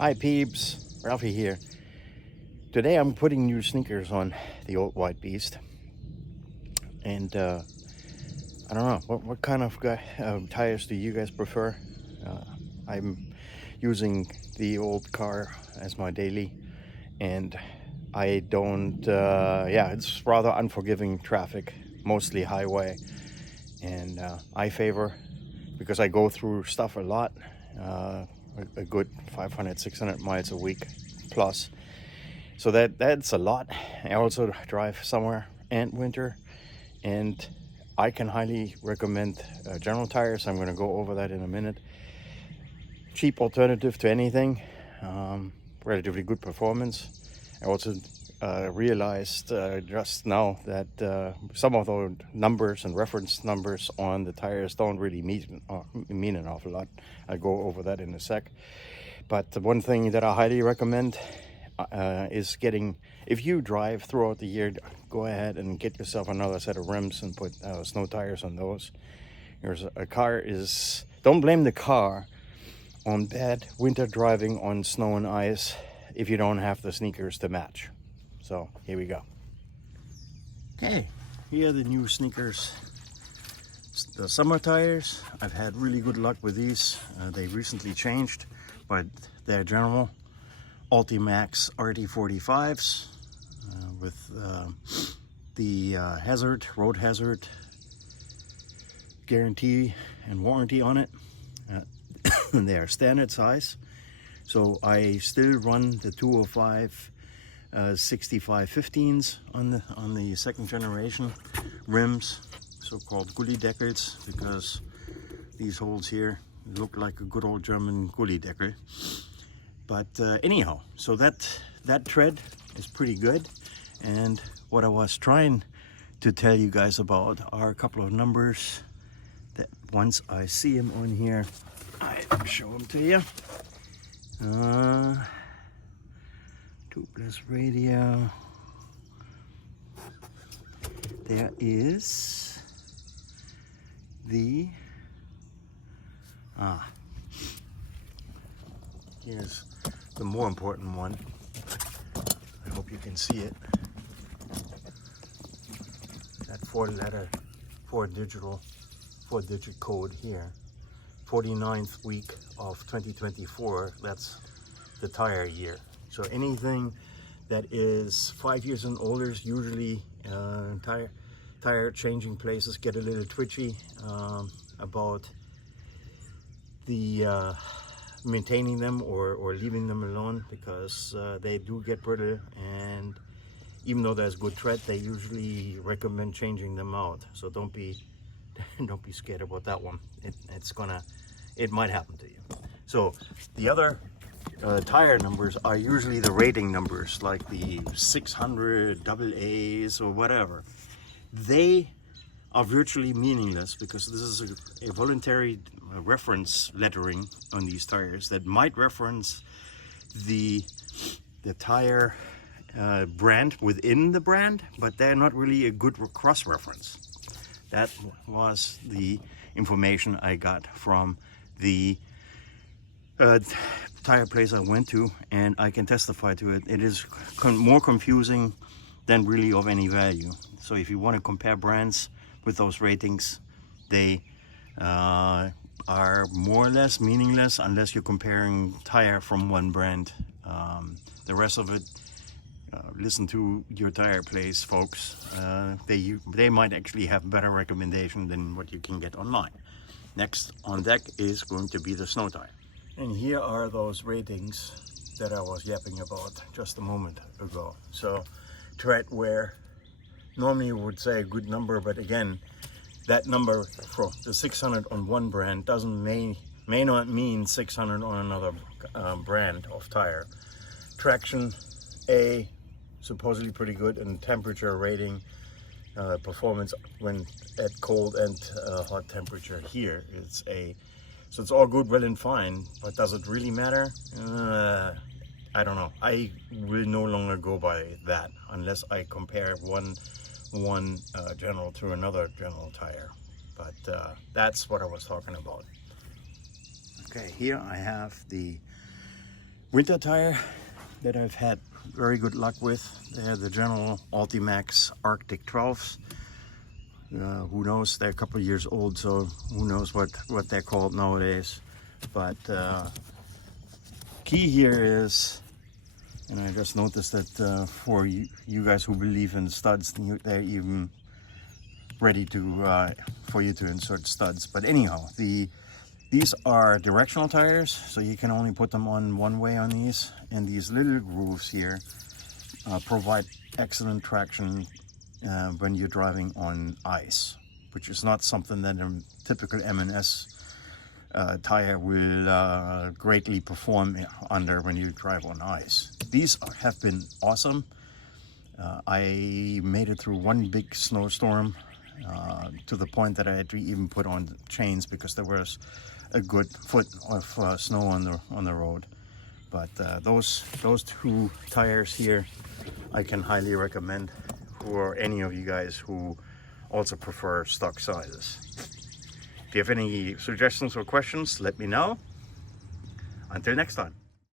Hi peeps, Ralphie here. Today I'm putting new sneakers on the old white beast, and I don't know what kind of tires do you guys prefer. I'm using the old car as my daily, and I don't. Yeah, it's rather unforgiving traffic, mostly highway, and I favor, because I go through stuff a lot, a good 500, 600 miles a week plus. So that's a lot. I also drive summer and winter, and I can highly recommend General tires. I'm going to go over that in a minute. Cheap alternative to anything, relatively good performance. I also realized just now that some of the numbers and reference numbers on the tires don't really mean an awful lot. I'll go over that in a sec. But the one thing that I highly recommend is getting, if you drive throughout the year, go ahead and get yourself another set of rims and put snow tires on those. Don't blame the car on bad winter driving on snow and ice if you don't have the sneakers to match. So here we go. Okay, here are the new sneakers. The summer tires. I've had really good luck with these. They recently changed, but they're General Altimax RT45s with the road hazard guarantee and warranty on it. They are standard size, so I still run the 205 6515s on the second generation rims, so-called Gullydeckel's, because these holes here look like a good old German Gullydeckel. But anyhow, so that tread is pretty good, and what I was trying to tell you guys about are a couple of numbers that once I see them on here, I show them to you. Tubeless radio. There is the here's the more important one. I hope you can see it. That four-digit code here. 49th week of 2024. That's the tire year. So anything that is 5 years and older, usually tire changing places get a little twitchy about the maintaining them or leaving them alone, because they do get brittle, and even though there's good tread, they usually recommend changing them out. So don't be scared about that one. It might happen to you. So the other tire numbers are usually the rating numbers, like the 600 double A's or whatever. They are virtually meaningless, because this is a voluntary reference lettering on these tires that might reference the tire brand within the brand, but they're not really a good cross-reference. That was the information I got from the tire place I went to, and I can testify to it. It is more confusing than really of any value. So if you want to compare brands with those ratings, they are more or less meaningless unless you're comparing tire from one brand. The rest of it, listen to your tire place folks. They might actually have better recommendation than what you can get online. Next on deck is going to be the snow tire. And here are those ratings that I was yapping about just a moment ago. So treadwear, normally you would say a good number, but again, that number for the 600 on one brand may not mean 600 on another brand of tire. Traction A, supposedly pretty good, and temperature rating, performance when at cold and hot temperature here, it's A. So it's all good, well and fine, but does it really matter? I don't know. I will no longer go by that unless I compare one General to another General tire. But that's what I was talking about. Okay, here I have the winter tire that I've had very good luck with, they're the General Altimax Arctic 12s. Who knows, they're a couple of years old, so who knows what they're called nowadays. But key here is, and I just noticed that for you guys who believe in studs, they're even ready to for you to insert studs. But anyhow, these are directional tires, so you can only put them on one way on these, and these little grooves here provide excellent traction when you're driving on ice, which is not something that a typical M&S tire will greatly perform under when you drive on ice. These have been awesome. I made it through one big snowstorm to the point that I had to even put on chains because there was a good foot of snow on the road. But those two tires here I can highly recommend for any of you guys who also prefer stock sizes. If you have any suggestions or questions, let me know. Until next time.